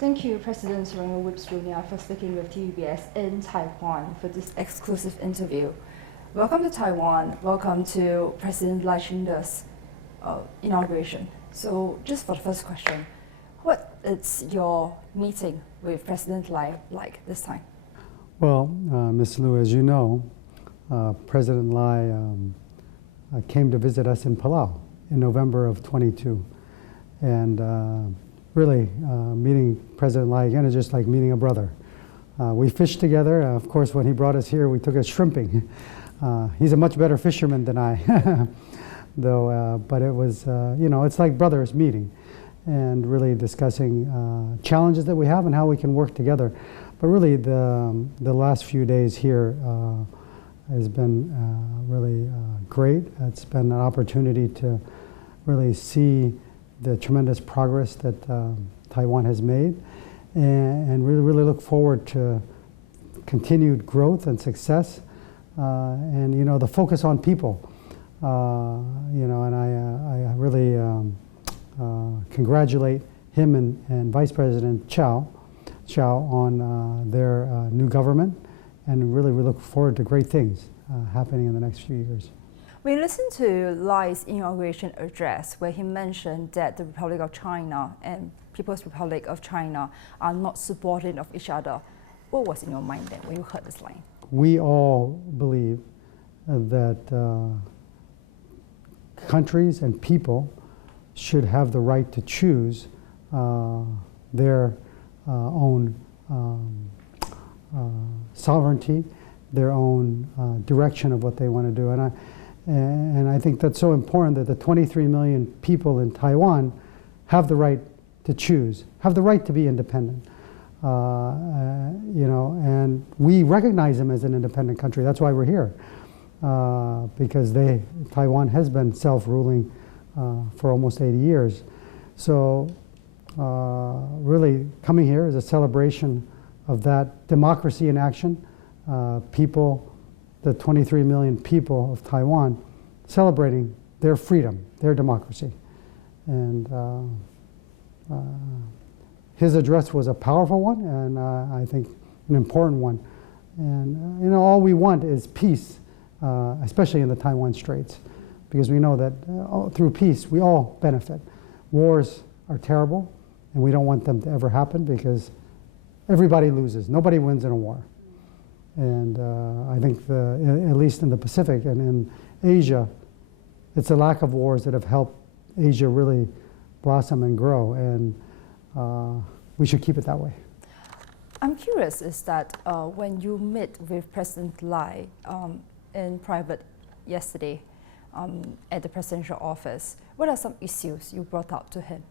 Thank you, President Lai, for speaking with TVBS in Taiwan for this exclusive interview. Welcome to Taiwan. Welcome to President Lai's inauguration. So, just for the first question, what is your meeting with President Lai like this time? Well, Ms. Liu, as you know, President Lai came to visit us in Palau in November of 22. And really, meeting President Lai again is just like meeting a brother. We fished together. Of course, when he brought us here, we took us shrimping. He's a much better fisherman than I, though, but it was, it's like brothers meeting and really discussing challenges that we have and how we can work together. But really, the last few days here has been really great. It's been an opportunity to really see the tremendous progress that Taiwan has made, and really look forward to continued growth and success, and the focus on people. And I really congratulate him and Vice President Chow on their new government, and really we look forward to great things happening in the next few years. We listened to Lai's inauguration address where he mentioned that the Republic of China and People's Republic of China are not subordinate of each other. What was in your mind then when you heard this line? We all believe that countries and people should have the right to choose their own sovereignty, their own direction of what they want to do. And I think that's so important that the 23 million people in Taiwan have the right to choose, have the right to be independent. And we recognize them as an independent country. That's why we're here, because Taiwan has been self-ruling for almost 80 years. So really coming here is a celebration of that democracy in action. People, the 23 million people of Taiwan, celebrating their freedom, their democracy. And his address was a powerful one, and I think an important one. And all we want is peace, especially in the Taiwan Straits, because we know that through peace we all benefit. Wars are terrible, and we don't want them to ever happen because everybody loses. Nobody wins in a war. And I think, at least in the Pacific and in Asia, it's a lack of wars that have helped Asia really blossom and grow, and we should keep it that way. I'm curious is that when you met with President Lai in private yesterday at the presidential office, what are some issues you brought up to him?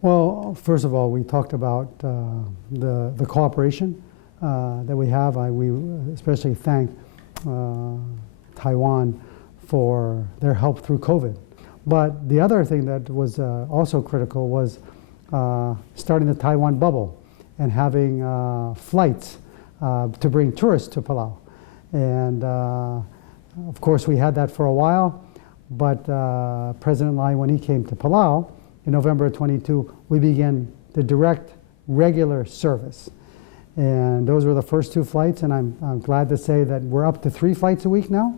Well, first of all, we talked about the cooperation that we have. We especially thank Taiwan for their help through COVID. But the other thing that was also critical was starting the Taiwan bubble and having flights to bring tourists to Palau. And of course we had that for a while, but President Lai, when he came to Palau in November of 22, we began the direct regular service. And those were the first 2 flights, and I'm glad to say that we're up to 3 flights a week now.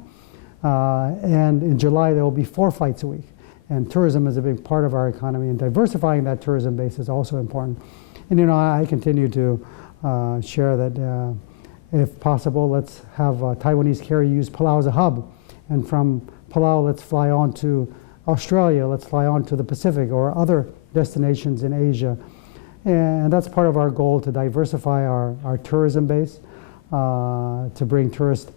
And in July there will be 4 flights a week. And tourism is a big part of our economy, and diversifying that tourism base is also important. And I continue to share that if possible, let's have Taiwanese carrier use Palau as a hub. And from Palau, let's fly on to Australia, let's fly on to the Pacific or other destinations in Asia. And that's part of our goal, to diversify our tourism base, to bring tourists.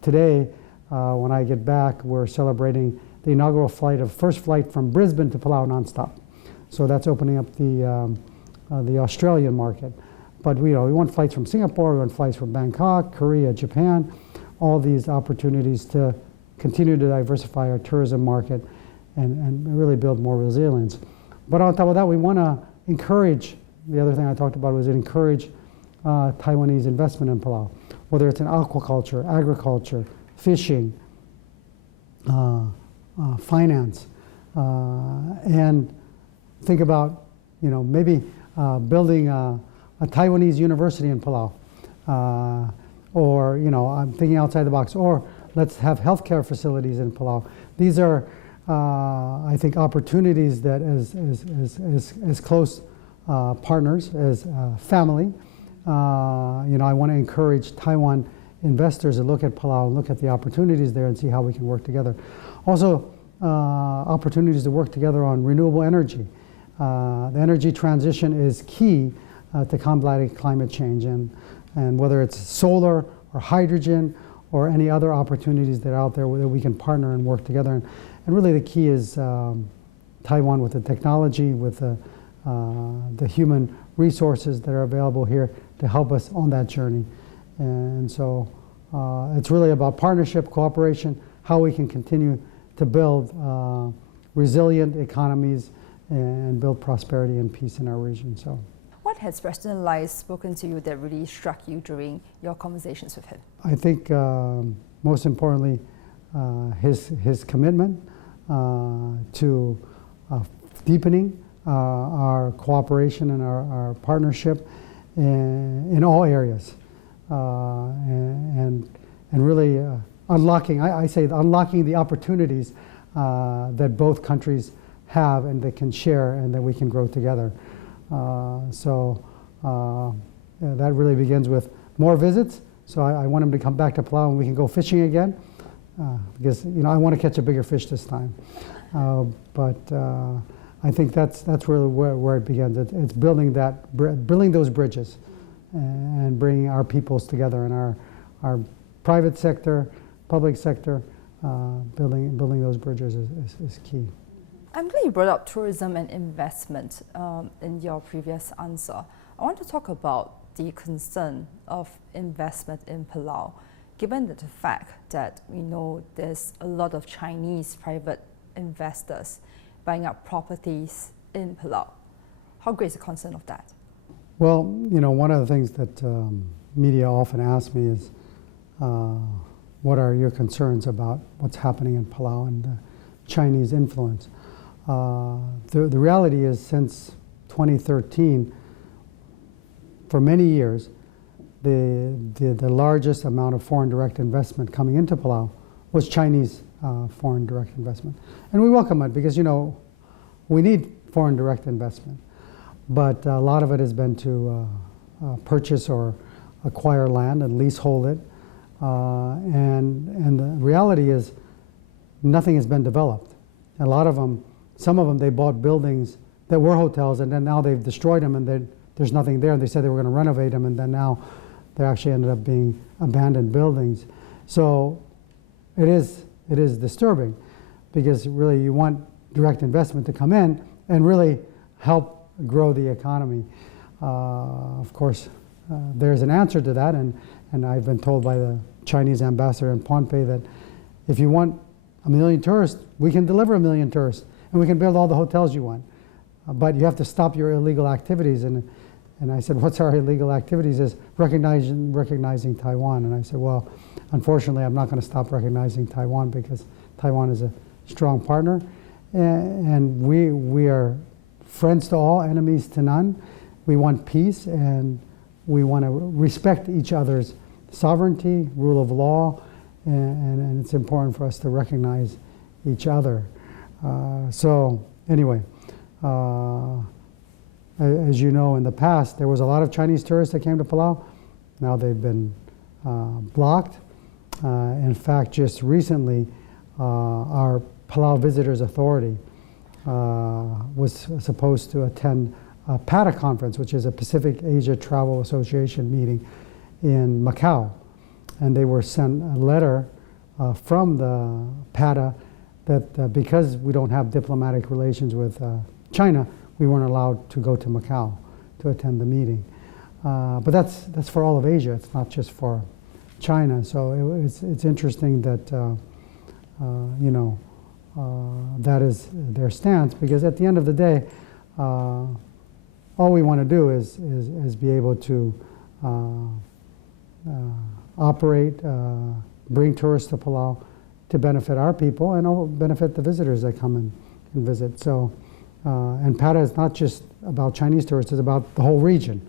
Today, when I get back, we're celebrating the inaugural first flight from Brisbane to Palau nonstop. So that's opening up the Australian market. But we want flights from Singapore, we want flights from Bangkok, Korea, Japan, all these opportunities to continue to diversify our tourism market and really build more resilience. But on top of that, we want to encourage, the other thing I talked about was encourage Taiwanese investment in Palau, whether it's in aquaculture, agriculture, fishing, finance, and think about, maybe building a Taiwanese university in Palau, or I'm thinking outside the box, or let's have healthcare facilities in Palau. These are, I think, opportunities that as close partners, as family, I want to encourage Taiwan investors to look at Palau and look at the opportunities there and see how we can work together. Also, opportunities to work together on renewable energy. The energy transition is key to combating climate change, and whether it's solar or hydrogen or any other opportunities that are out there that we can partner and work together. And really the key is Taiwan with the technology, with the human resources that are available here to help us on that journey. And so it's really about partnership, cooperation, how we can continue to build resilient economies and build prosperity and peace in our region. So, what has President Lai spoken to you that really struck you during your conversations with him? I think most importantly, his commitment to deepening our cooperation and our partnership in all areas, and really unlocking, I say unlocking the opportunities that both countries have and that can share and that we can grow together. So that really begins with more visits. So I want him to come back to Palau and we can go fishing again, because I want to catch a bigger fish this time. But I think that's really where it begins. It's building those bridges and bringing our peoples together, and our private sector, public sector, building those bridges is key. I'm glad you brought up tourism and investment in your previous answer. I want to talk about the concern of investment in Palau, given the fact that we know there's a lot of Chinese private investors buying up properties in Palau. How great is the concern of that? Well, one of the things that media often ask me is, what are your concerns about what's happening in Palau and the Chinese influence? The reality is, since 2013, for many years, the largest amount of foreign direct investment coming into Palau was Chinese foreign direct investment. And we welcome it because, we need foreign direct investment. But a lot of it has been to purchase or acquire land and leasehold it. And the reality is, nothing has been developed. A lot of them, some of them, they bought buildings that were hotels, and then now they've destroyed them, and there's nothing there. And they said they were going to renovate them, and then now they actually ended up being abandoned buildings. So it is disturbing, because really you want direct investment to come in and really help grow the economy. Of course, there's an answer to that, and I've been told by the Chinese ambassador in Pohnpei that if you want 1 million tourists, we can deliver 1 million tourists, and we can build all the hotels you want. But you have to stop your illegal activities. And I said, what's our illegal activities? Is recognizing Taiwan. And I said, well, unfortunately, I'm not going to stop recognizing Taiwan, because Taiwan is a strong partner, and we are friends to all, enemies to none. We want peace, and we want to respect each other's sovereignty, rule of law, and it's important for us to recognize each other. So anyway, as you know, in the past, there was a lot of Chinese tourists that came to Palau. Now they've been blocked. In fact, just recently, our Palau Visitors Authority was supposed to attend a PATA conference, which is a Pacific Asia Travel Association meeting in Macau. And they were sent a letter from the PATA that because we don't have diplomatic relations with China, we weren't allowed to go to Macau to attend the meeting. But that's for all of Asia. It's not just for China. So it's interesting that that is their stance, because at the end of the day, all we want to do is be able to operate, bring tourists to Palau to benefit our people and benefit the visitors that come and visit. So And PATA is not just about Chinese tourists, it's about the whole region.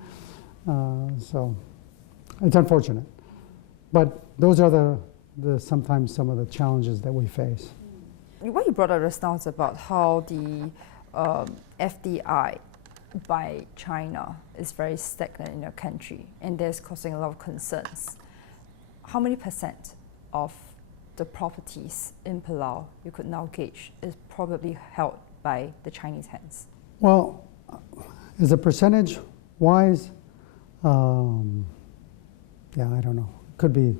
So it's unfortunate. But those are sometimes some of the challenges that we face. What you brought up just now is about how the FDI by China is very stagnant in your country, and that's causing a lot of concerns. How many percent of the properties in Palau you could now gauge is probably held by the Chinese hands? Well, as a percentage wise, yeah, I don't know. Could be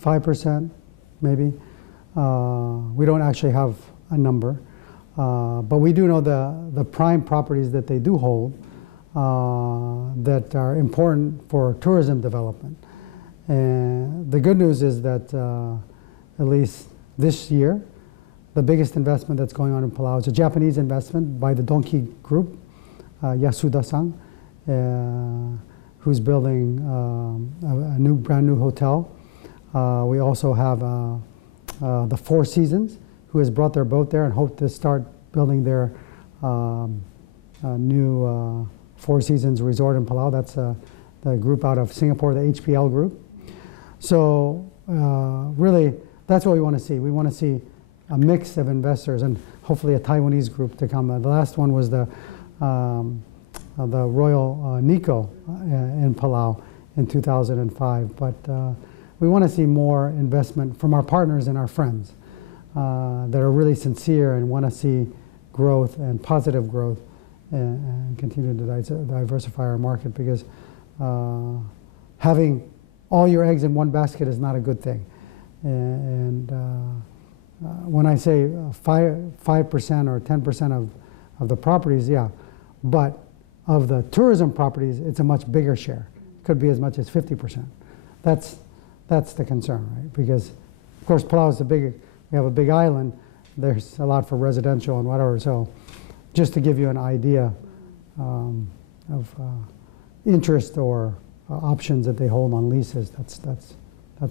5%, maybe. We don't actually have a number, but we do know the prime properties that they do hold that are important for tourism development. And the good news is that at least this year, the biggest investment that's going on in Palau is a Japanese investment by the Donkey Group, Yasuda-san, who's building a brand new hotel. We also have the Four Seasons, who has brought their boat there and hope to start building their new Four Seasons resort in Palau. That's the group out of Singapore, the HPL group. So really, that's what we want to see. We want to see a mix of investors and hopefully a Taiwanese group to come. The last one was the Royal Nico in Palau in 2005. But we want to see more investment from our partners and our friends that are really sincere and want to see growth and positive growth and continue to diversify our market, because having all your eggs in one basket is not a good thing. And when I say 5% or 10% of the properties, yeah, but of the tourism properties, it's a much bigger share. It could be as much as 50%. That's the concern, right? Because, of course, Palau is we have a big island. There's a lot for residential and whatever. So just to give you an idea of interest or options that they hold on leases, that's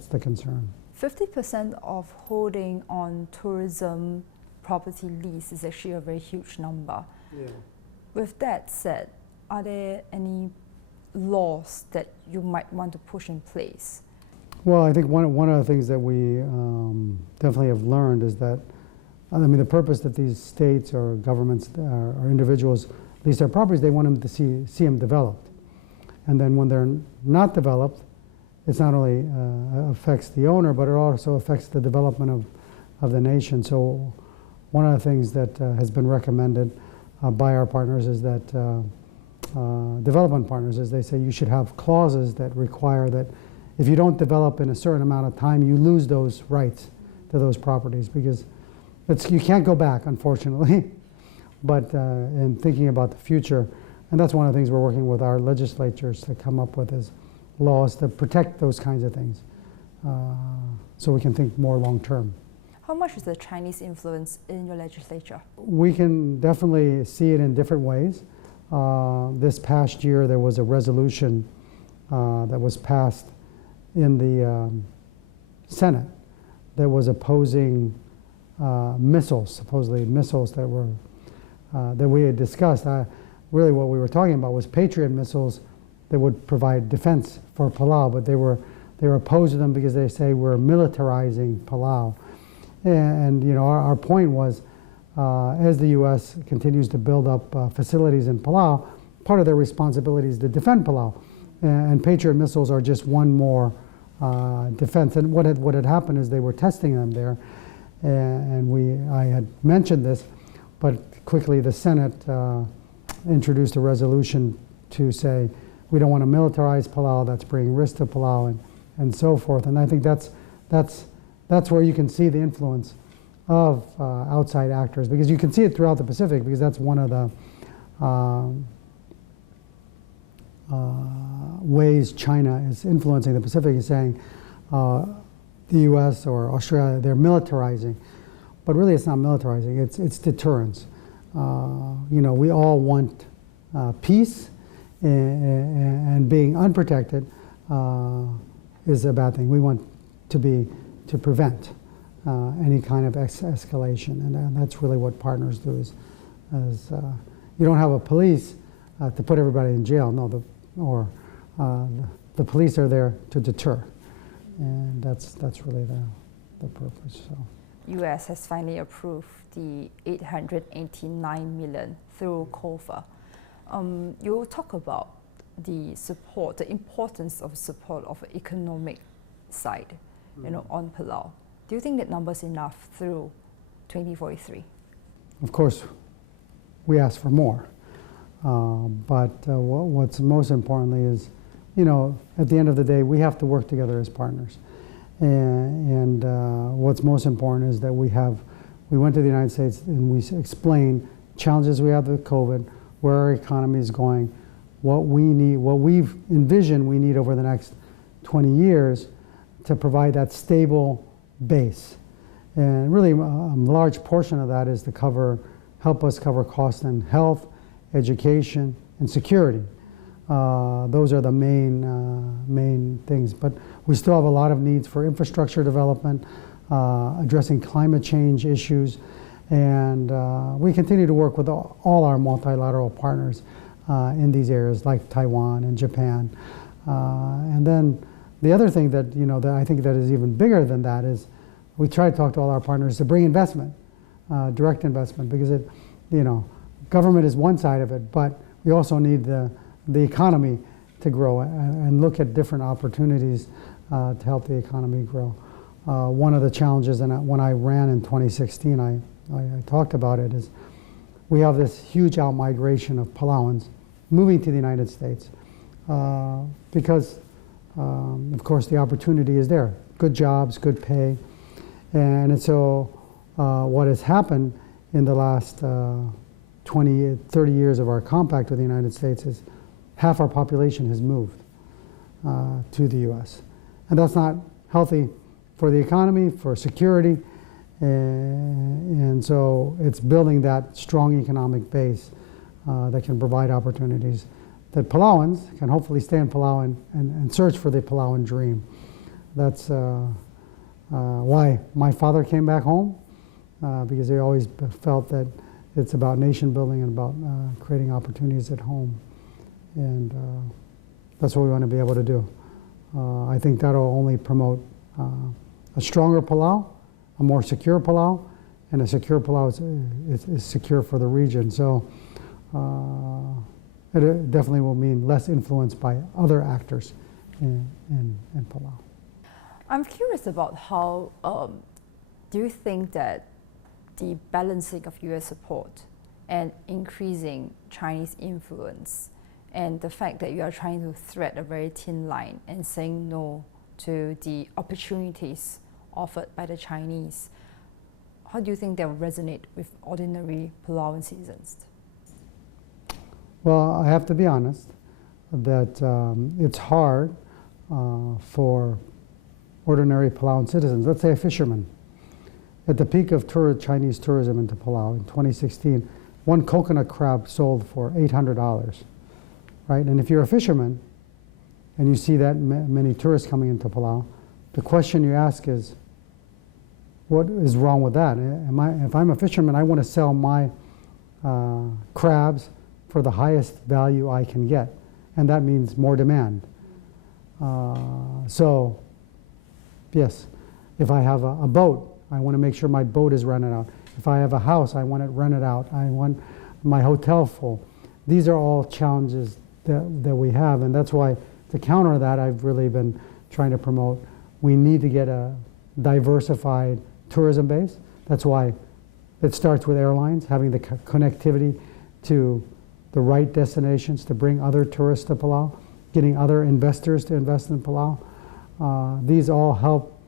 the concern. 50% of holding on tourism property lease is actually a very huge number. Yeah. With that said, are there any laws that you might want to push in place? Well, I think one of the things that we definitely have learned is that, I mean, the purpose that these states or governments or individuals lease their properties, they want them to see them developed. And then when they're not developed, it's not only affects the owner, but it also affects the development of the nation. So one of the things that has been recommended by our partners is that, development partners, is they say you should have clauses that require that if you don't develop in a certain amount of time, you lose those rights to those properties, because you can't go back, unfortunately. But in thinking about the future, and that's one of the things we're working with our legislatures to come up with, is laws to protect those kinds of things, so we can think more long term. How much is the Chinese influence in your legislature? We can definitely see it in different ways. This past year, there was a resolution that was passed in the Senate that was opposing missiles, supposedly missiles that were that we had discussed. Really, what we were talking about was Patriot missiles that would provide defense for Palau, but they were opposed to them because they say we're militarizing Palau. And you know, our point was, as the U.S. continues to build up facilities in Palau, part of their responsibility is to defend Palau, and Patriot missiles are just one more defense. And what had happened is they were testing them there, and I had mentioned this, but quickly the Senate introduced a resolution to say we don't want to militarize Palau. That's bringing risk to Palau, and so forth. And I think that's where you can see the influence of outside actors, because you can see it throughout the Pacific, because that's one of the ways China is influencing the Pacific, is saying the U.S. or Australia, they're militarizing. But really it's not militarizing, it's deterrence. You know, we all want peace, and being unprotected is a bad thing. We want to prevent any kind of escalation, and that's really what partners do, is you don't have a police to put everybody in jail. No, the police are there to deter, and that's really the purpose. So. U.S. has finally approved the $889 million through COFA. You talk about the support, the importance of support of economic side, on Palau. Do you think that number is enough through 2043? Of course, we ask for more, but what's most importantly is, at the end of the day, we have to work together as partners. And what's most important is that we went to the United States and we explained challenges we have with COVID, where our economy is going, what we need, what we've envisioned we need over the next 20 years to provide that stable base. And really a large portion of that is to help us cover costs in health, education, and security. Those are the main things. But we still have a lot of needs for infrastructure development, addressing climate change issues, and we continue to work with all our multilateral partners in these areas like Taiwan and Japan. And then the other thing that, that I think that is even bigger than that is we try to talk to all our partners to bring investment, direct investment, because government is one side of it, but we also need the economy to grow and look at different opportunities to help the economy grow. One of the challenges, and when I ran in 2016, I talked about it, is we have this huge outmigration of Palauans moving to the United States because, of course, the opportunity is there. Good jobs, good pay. And so what has happened in the last 20, 30 years of our compact with the United States is half our population has moved to the U.S. And that's not healthy for the economy, for security, and so it's building that strong economic base that can provide opportunities that Palauans can hopefully stay in Palau and search for the Palauan dream. That's why my father came back home, because he always felt that it's about nation building and about creating opportunities at home. And that's what we want to be able to do. I think that'll only promote a stronger Palau, a more secure Palau, and a secure Palau is secure for the region. So it definitely will mean less influence by other actors in Palau. I'm curious about how do you think that the balancing of U.S. support and increasing Chinese influence and the fact that you are trying to thread a very thin line and saying no to the opportunities offered by the Chinese, how do you think that will resonate with ordinary Palauan citizens? Well, I have to be honest that it's hard for ordinary Palauan citizens. Let's say a fisherman. At the peak of Chinese tourism into Palau in 2016, one coconut crab sold for $800, right? And if you're a fisherman and you see that many tourists coming into Palau, the question you ask is, what is wrong with that? If I'm a fisherman, I want to sell my crabs for the highest value I can get, and that means more demand. So, yes, if I have a boat, I want to make sure my boat is rented out. If I have a house, I want it rented out. I want my hotel full. These are all challenges that we have, and that's why to counter that, I've really been trying to promote, we need to get a diversified tourism base. That's why it starts with airlines, having the connectivity to the right destinations to bring other tourists to Palau, getting other investors to invest in Palau. These all help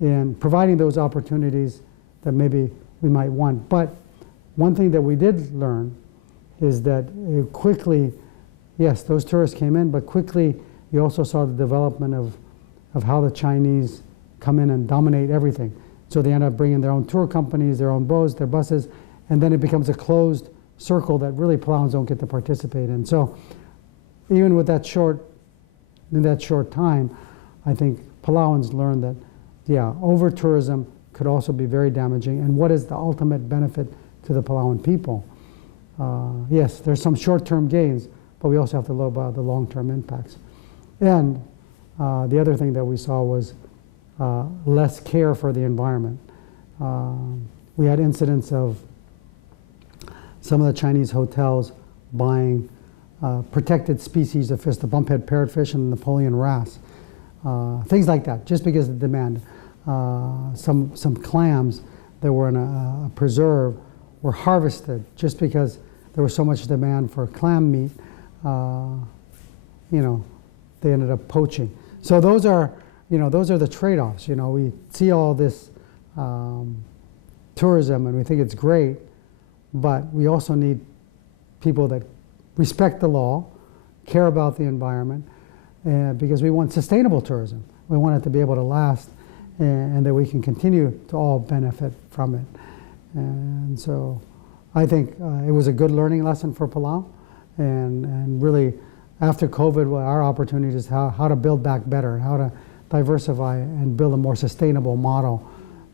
in providing those opportunities that maybe we might want. But one thing that we did learn is that quickly, yes, those tourists came in, but quickly you also saw the development of how the Chinese come in and dominate everything. So they end up bringing their own tour companies, their own boats, their buses, and then it becomes a closed circle that really Palauans don't get to participate in. So even with that short time, I think Palauans learned that, yeah, over-tourism could also be very damaging, and what is the ultimate benefit to the Palauan people? yes, there's some short-term gains, but we also have to look about the long-term impacts. And the other thing that we saw was less care for the environment. We had incidents of some of the Chinese hotels buying protected species of fish, the bumphead parrotfish and the Napoleon wrasse, things like that, just because of the demand. Some clams that were in a preserve were harvested just because there was so much demand for clam meat. They ended up poaching. So those are the trade-offs. We see all this tourism and we think it's great, but we also need people that respect the law, care about the environment, because we want sustainable tourism. We want it to be able to last and that we can continue to all benefit from it. And so I think it was a good learning lesson for Palau, and really after COVID, our opportunity is how to build back better, how to diversify and build a more sustainable model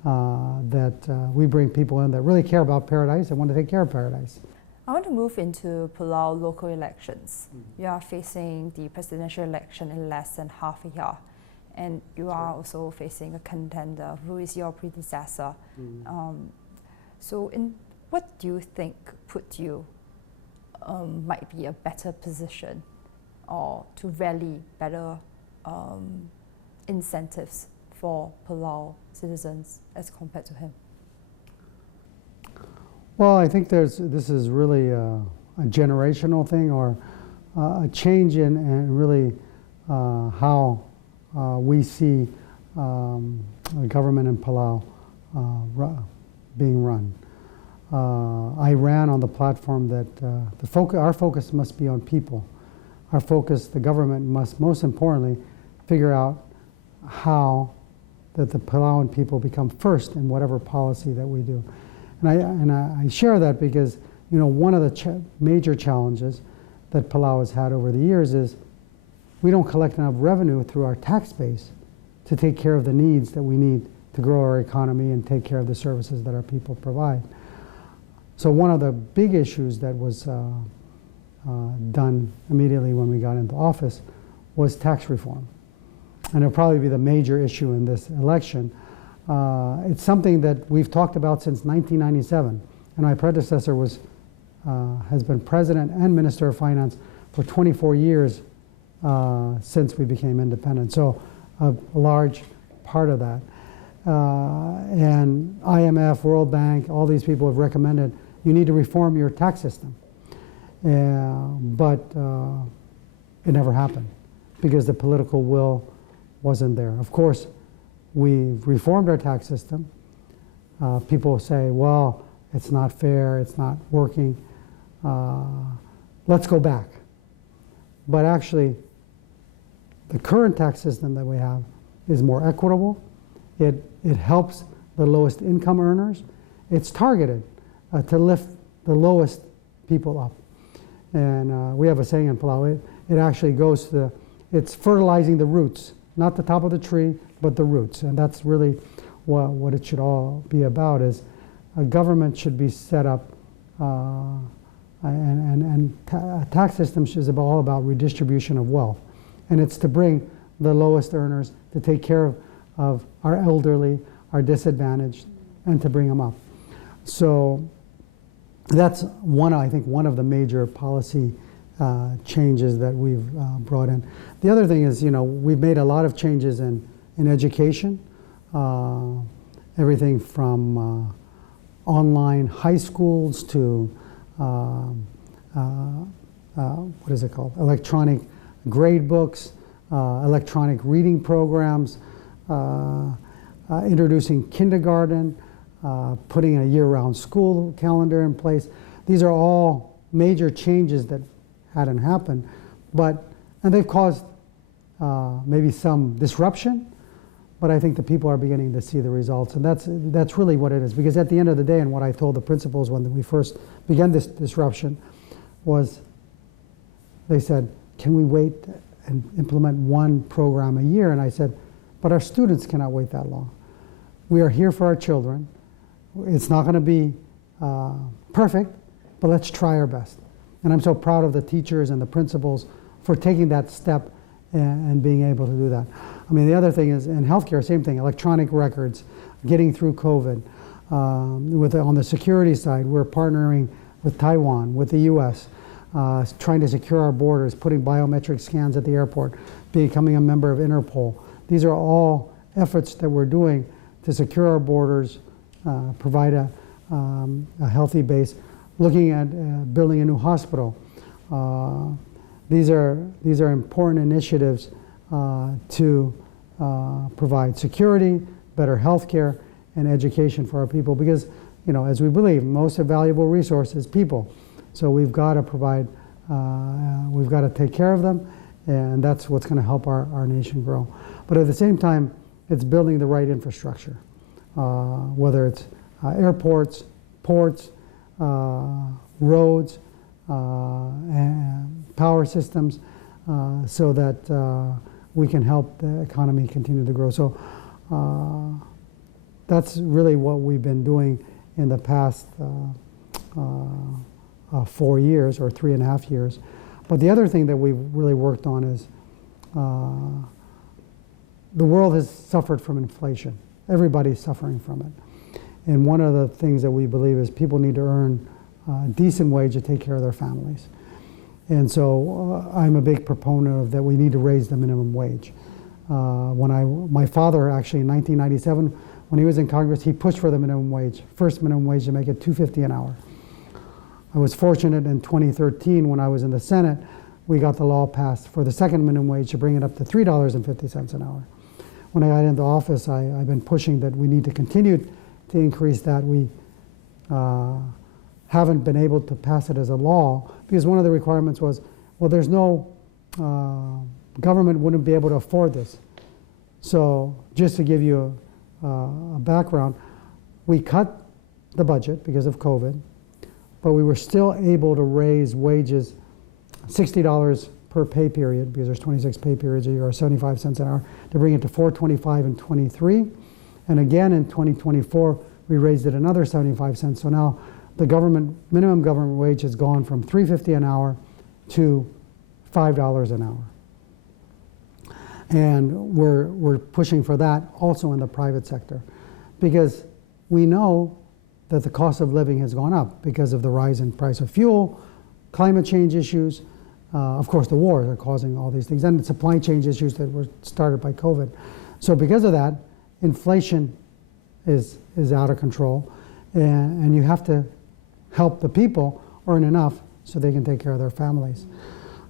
that we bring people in that really care about paradise and want to take care of paradise. I want to move into Palau local elections. You are facing the presidential election in less than half a year, and you are also facing a contender who is your predecessor. So what do you think put you might be a better position or to rally better incentives for Palau citizens as compared to him? Well, I think this is really a generational thing, or a change in really how we see the government in Palau being run. I ran on the platform that our focus must be on people. Our focus, the government must most importantly figure out how that the Palauan people become first in whatever policy that we do. And I share that because one of the major challenges that Palau has had over the years is we don't collect enough revenue through our tax base to take care of the needs that we need to grow our economy and take care of the services that our people provide. So one of the big issues that was done immediately when we got into office was tax reform. And it'll probably be the major issue in this election. It's something that we've talked about since 1997, and my predecessor has been president and minister of finance for 24 years since we became independent. So a large part of that. And IMF, World Bank, all these people have recommended you need to reform your tax system. But it never happened because the political will wasn't there. Of course, we've reformed our tax system. People say, well, it's not fair, it's not working. Let's go back. But actually, the current tax system that we have is more equitable. It helps the lowest income earners. It's targeted to lift the lowest people up. And we have a saying in Palau, it actually goes to, it's fertilizing the roots, not the top of the tree, but the roots. And that's really what it should all be about, is a government should be set up, a tax system is all about redistribution of wealth. And it's to bring the lowest earners, to take care of our elderly, our disadvantaged, and to bring them up. So that's I think one of the major policy changes that we've brought in. The other thing is, we've made a lot of changes in education, everything from online high schools to what is it called? Electronic grade books, electronic reading programs, introducing kindergarten, putting a year-round school calendar in place. These are all major changes that hadn't happened, and they've caused maybe some disruption, but I think the people are beginning to see the results, and that's really what it is. Because at the end of the day, and what I told the principals when we first began this disruption was, they said, can we wait and implement one program a year? And I said, but our students cannot wait that long. We are here for our children. It's not going to be perfect, but let's try our best. And I'm so proud of the teachers and the principals for taking that step and being able to do that. I mean, the other thing is in healthcare, same thing, electronic records, getting through COVID. On the security side, we're partnering with Taiwan, with the US, trying to secure our borders, putting biometric scans at the airport, becoming a member of Interpol. These are all efforts that we're doing to secure our borders, provide a healthy base, looking at building a new hospital. These are important initiatives to provide security, better health care, and education for our people, because, you know, as we believe, most valuable resource is people. So we've got to provide, we've got to take care of them, and that's what's going to help our nation grow. But at the same time, it's building the right infrastructure, whether it's airports, ports, roads, and power systems, so that we can help the economy continue to grow. So that's really what we've been doing in the past 4 years or 3.5 years. But the other thing that we've really worked on is the world has suffered from inflation. Everybody's suffering from it. And one of the things that we believe is people need to earn a decent wage to take care of their families. And so I'm a big proponent of that we need to raise the minimum wage. My father actually in 1997, when he was in Congress, he pushed for the minimum wage, first minimum wage, to make it $2.50 an hour. I was fortunate in 2013 when I was in the Senate, we got the law passed for the second minimum wage to bring it up to $3.50 an hour. When I got into office, I've been pushing that we need to continue to increase that. We haven't been able to pass it as a law because one of the requirements was, well, there's no, government wouldn't be able to afford this. So just to give you a background, we cut the budget because of COVID, but we were still able to raise wages $60 per pay period, because there's 26 pay periods a year, or 75 cents an hour, to bring it to $4.25 in 23. And again in 2024, we raised it another 75 cents. So now the minimum government wage has gone from $3.50 an hour to $5 an hour. And we're pushing for that also in the private sector, because we know that the cost of living has gone up because of the rise in price of fuel, climate change issues, of course the wars are causing all these things, and supply chain issues that were started by COVID. So because of that, inflation is out of control, and you have to help the people earn enough so they can take care of their families.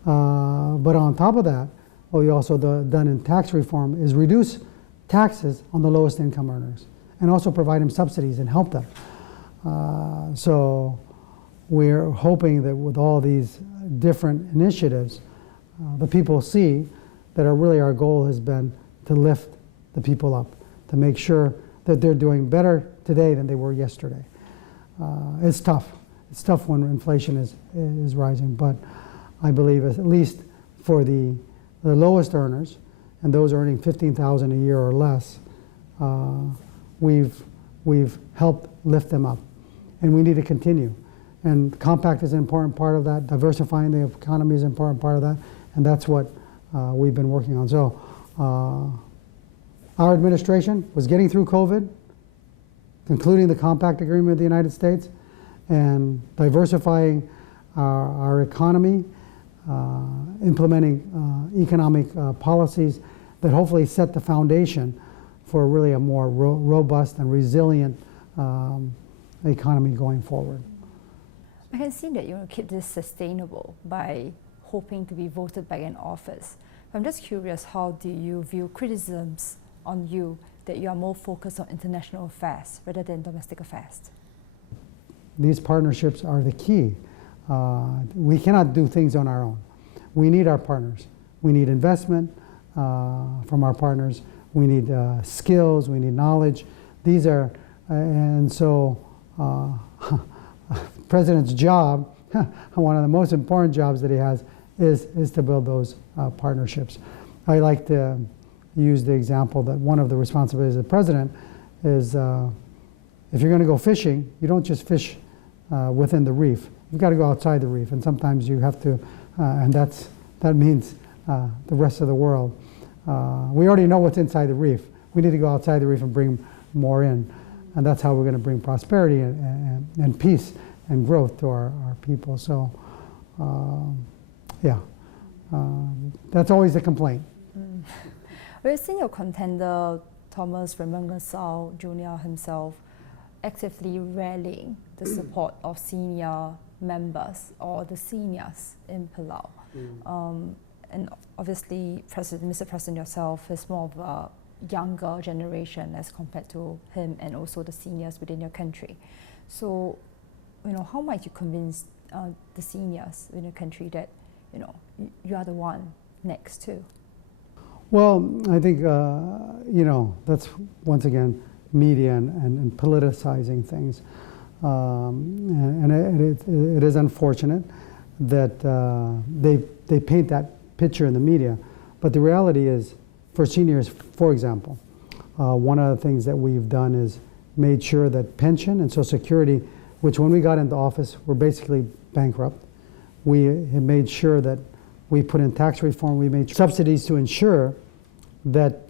But on top of that, what we also done in tax reform is reduce taxes on the lowest income earners and also provide them subsidies and help them. So we're hoping that with all these different initiatives, the people see that our goal has been to lift the people up, to make sure that they're doing better today than they were yesterday. It's tough. It's tough when inflation is rising, but I believe at least for the lowest earners and those earning $15,000 a year or less, we've helped lift them up, and we need to continue. And compact is an important part of that. Diversifying the economy is an important part of that, and that's what we've been working on. So our administration was getting through COVID, concluding the compact agreement with the United States, and diversifying our economy, implementing economic policies that hopefully set the foundation for really a more robust and resilient economy going forward. I can see that you want to keep this sustainable by hoping to be voted back in office. I'm just curious, how do you view criticisms on you that you are more focused on international affairs rather than domestic affairs? These partnerships are the key. We cannot do things on our own. We need our partners. We need investment from our partners. We need skills. We need knowledge. These are, and so President's job, one of the most important jobs that he has, is to build those partnerships. I like to use the example that one of the responsibilities of the President is if you're going to go fishing, you don't just fish within the reef. You've got to go outside the reef, and sometimes you have to, and that means the rest of the world. We already know what's inside the reef. We need to go outside the reef and bring more in, and that's how we're going to bring prosperity and peace and growth to our people. So, yeah, that's always the complaint. We've seen your contender, Thomas Ramengasau Jr. himself, actively rallying the support of senior members or the seniors in Palau. And obviously, Mr. President yourself is more of a younger generation as compared to him and also the seniors within your country. So, how might you convince the seniors in your country that, you are the one next to? Well, I think, that's once again media and politicizing things. And it is unfortunate that they paint that picture in the media. But the reality is, for seniors, for example, one of the things that we've done is made sure that pension and Social Security, which when we got into office were basically bankrupt, we have made sure that we put in tax reform, we made subsidies to ensure that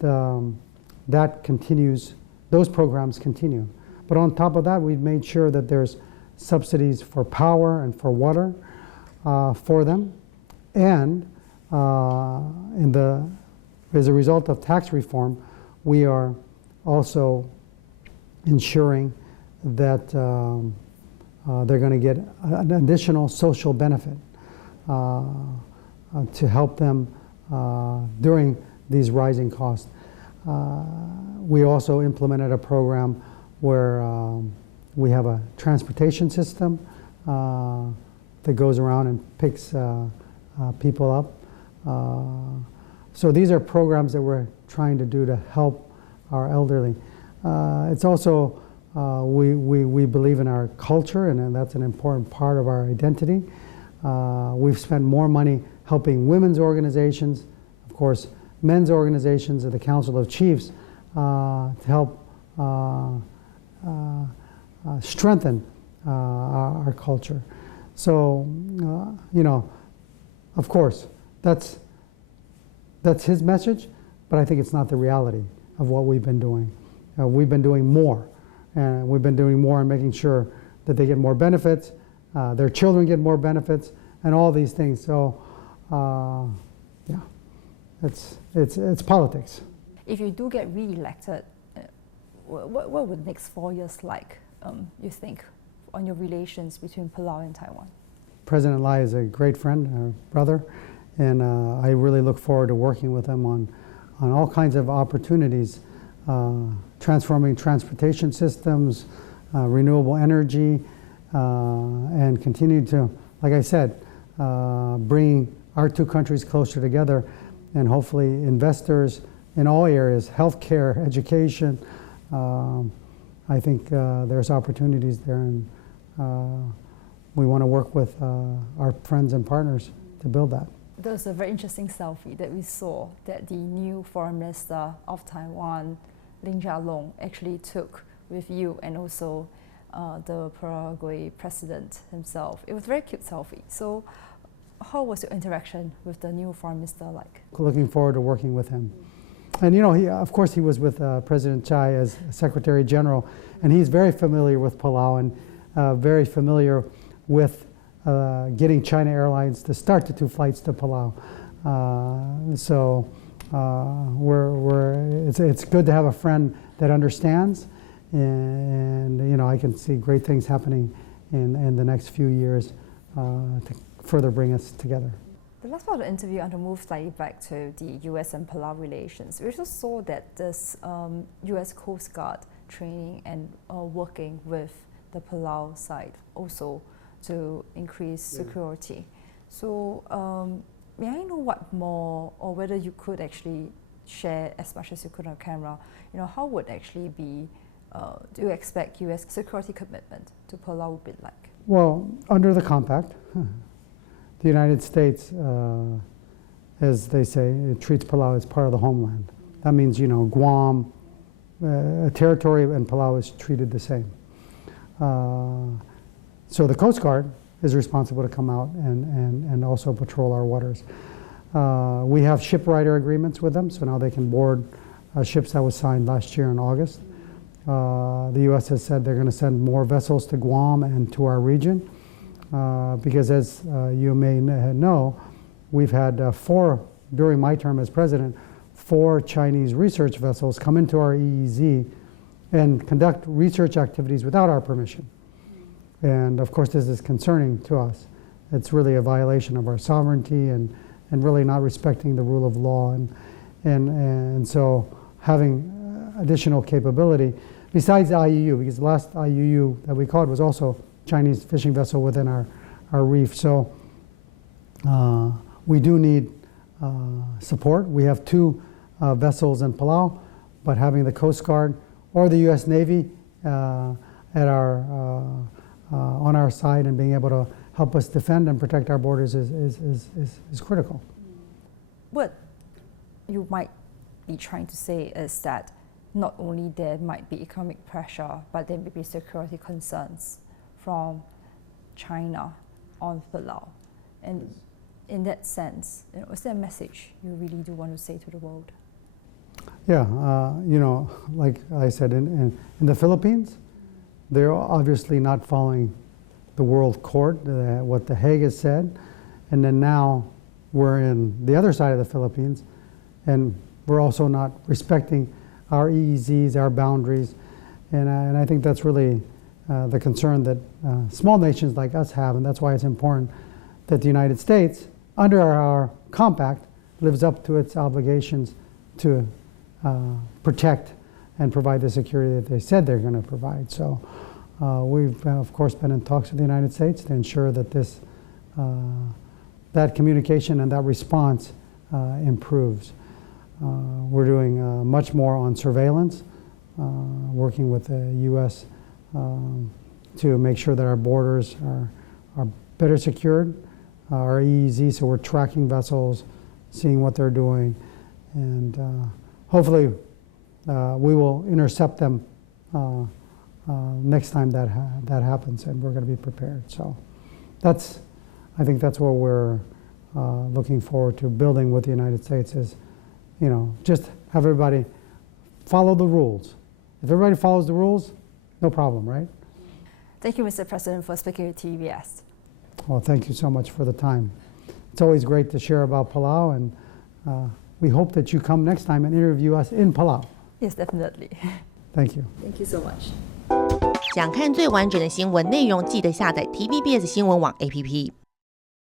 that continues, those programs continue. But on top of that, we've made sure that there's subsidies for power and for water for them. And as a result of tax reform, we are also ensuring that they're going to get an additional social benefit to help them during these rising costs. We also implemented a program where we have a transportation system that goes around and picks people up. So these are programs that we're trying to do to help our elderly. It's also, we believe in our culture, and that's an important part of our identity. We've spent more money helping women's organizations, of course, men's organizations and the Council of Chiefs to help strengthen our culture. So, of course, that's his message, but I think it's not the reality of what we've been doing. We've been doing more, and we've been doing more in making sure that they get more benefits, their children get more benefits, and all these things. So, yeah, it's politics. If you do get re-elected, what would the next 4 years like, you think, on your relations between Palau and Taiwan? President Lai is a great friend, brother, and I really look forward to working with him on all kinds of opportunities, transforming transportation systems, renewable energy, and continue to, like I said, bring our two countries closer together, and hopefully investors in all areas, healthcare, education. I think there's opportunities there, and we want to work with our friends and partners to build that. There's a very interesting selfie that we saw that the new Foreign Minister of Taiwan, Lin Jialong, actually took with you and also the Paraguay President himself. It was a very cute selfie. So how was your interaction with the new Foreign Minister like? Looking forward to working with him. And of course he was with President Chai as Secretary General, and he's very familiar with Palau and very familiar with getting China Airlines to start the 2 flights to Palau. So it's good to have a friend that understands, and I can see great things happening in the next few years to further bring us together. The last part of the interview, I want to move slightly back to the U.S. and Palau relations. We also saw that this U.S. Coast Guard training and working with the Palau side also to increase security. So may I know what more, or whether you could actually share as much as you could on camera, how would actually be, do you expect U.S. security commitment to Palau would be like? Well, under the compact, the United States, as they say, it treats Palau as part of the homeland. That means, Guam, a territory, and Palau is treated the same. So the Coast Guard is responsible to come out and also patrol our waters. We have shipwrighter agreements with them, so now they can board ships that was signed last year in August. The U.S. has said they're going to send more vessels to Guam and to our region because, as you may know, we've had during my term as president, 4 Chinese research vessels come into our EEZ and conduct research activities without our permission. And of course, this is concerning to us. It's really a violation of our sovereignty and really not respecting the rule of law. And so having additional capability, besides the IUU, because the last IUU that we caught was also Chinese fishing vessel within our reef. So we do need support. We have 2 vessels in Palau, but having the Coast Guard or the U.S. Navy on our side and being able to help us defend and protect our borders is critical. What you might be trying to say is that not only there might be economic pressure, but there may be security concerns from China on Palau. And in that sense, is there a message you really do want to say to the world? Yeah, like I said, in the Philippines, they're obviously not following the World Court, what The Hague has said, and then now we're in the other side of the Philippines, and we're also not respecting our EEZs, our boundaries, and I think that's really the concern that small nations like us have, and that's why it's important that the United States, under our compact, lives up to its obligations to protect and provide the security that they said they're going to provide. So we've, of course, been in talks with the United States to ensure that that communication and that response improves. We're doing much more on surveillance, working with the U.S. To make sure that our borders are better secured, our EEZ, so we're tracking vessels, seeing what they're doing, and hopefully we will intercept them next time that happens, and we're going to be prepared. So I think that's what we're looking forward to building with the United States is, just have everybody follow the rules. If everybody follows the rules, no problem, right? Thank you, Mr. President, for speaking with TVBS. Well, thank you so much for the time. It's always great to share about Palau, and we hope that you come next time and interview us in Palau. Yes, definitely. Thank you. Thank you so much. 想看最完整的新闻内容，记得下载 TVBS 新闻网 APP。